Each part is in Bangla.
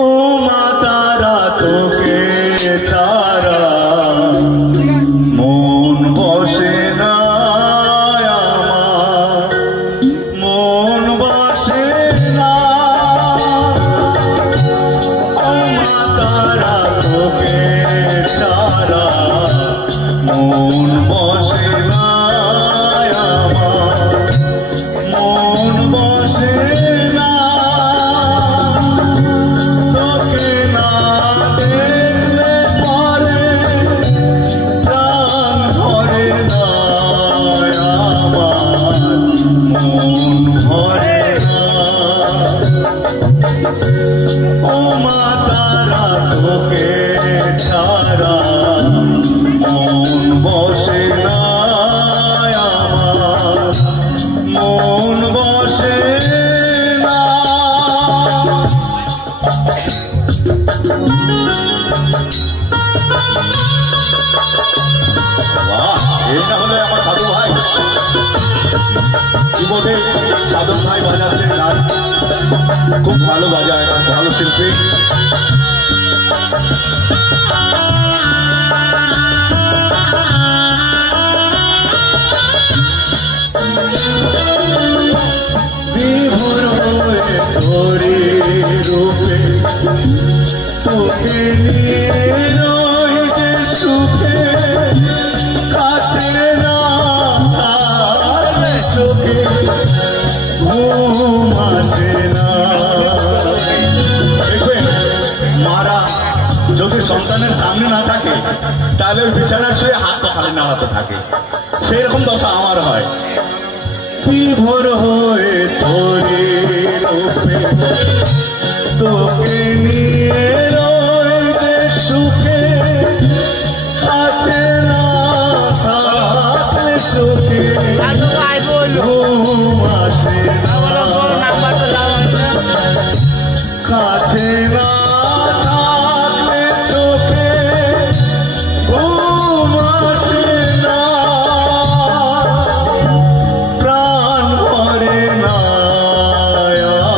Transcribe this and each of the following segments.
ও মা তারা তোকে ছাড়া মন বসে না আমার, মন বসে না। ও মা তারা তোকে ছাড়া মন বসে না আমার, মন বসে না। তোকে না দেখলে পরে প্রাণ ভরে না আমার, মন ভরে না। ও মা তারা তোকে ছাড়া মন বসে না আমার, মন বসে না। এটা হলো আমার সাধু ভাই, কিবোর্ডে সাধু ভাই বাজাচ্ছে গান, খুব ভালো বাজায়, ভালো শিল্পী। বিভোর হয়ে তোরে রূপে তোকে নিয়ে রই যে সুখে, কাছে না তার চোখে ঘুম আসে না। দেখবেন মারা যদি সন্তানের সামনে না থাকে তাহলে ওই বিছানায় শুয়ে হাত পাখালে নাড়াতে থাকে, সেই রকম দশা আমার হয়। বিভোর হয়ে তোরে রূপে তোকে নিয়ে রই যে সুখে, কাছে না থাকলে চোখে ঘুম আসে না, কাছে না থাকলে চোখে ঘুম আসে না। প্রাণ ভরে না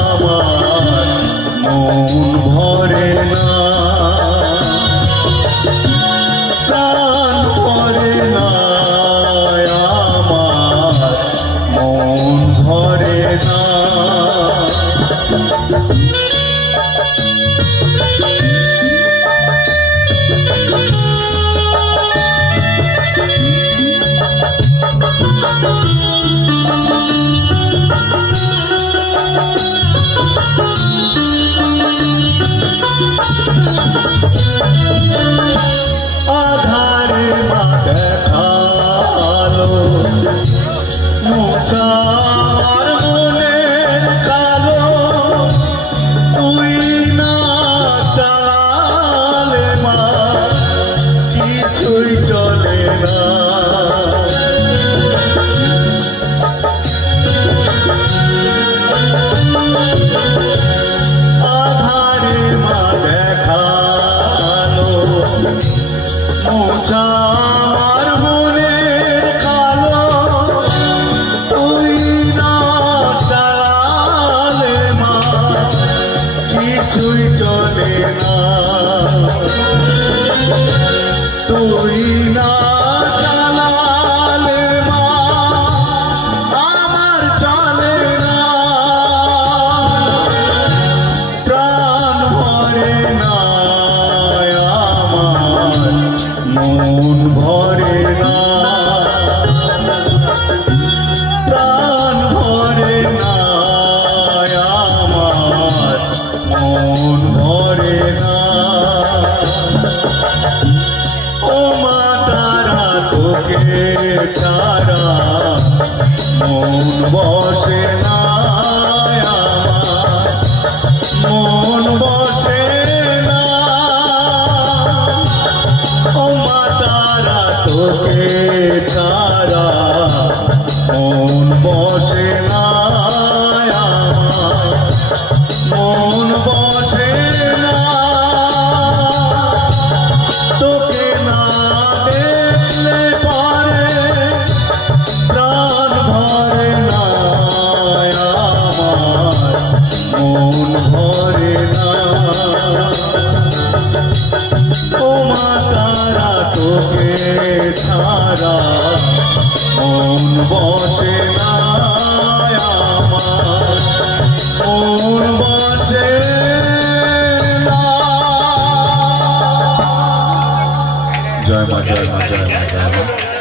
আমার, মন ভরে না। প্রাণ ভরে না আমার, মন ভরে না। আধারে মা দেখালো মোছা আমার মনের কালো, তুই না চালে মা কিছুই চলে না। আধারে মা দেখালো মোছা আমার মনের কালো, তুই না চালালে মা কিছুই চলে না। তুই না চালালে মা আমার চলে না। প্রাণ ভরে না আমার, মন ভরে না। প্রাণ ভরে না আমার, মন ভরে না। ও মাতা ছাড়া মন বসে না আমার, মন বসে না। জয় মা, জয় মা, জয় মা, জয় মা।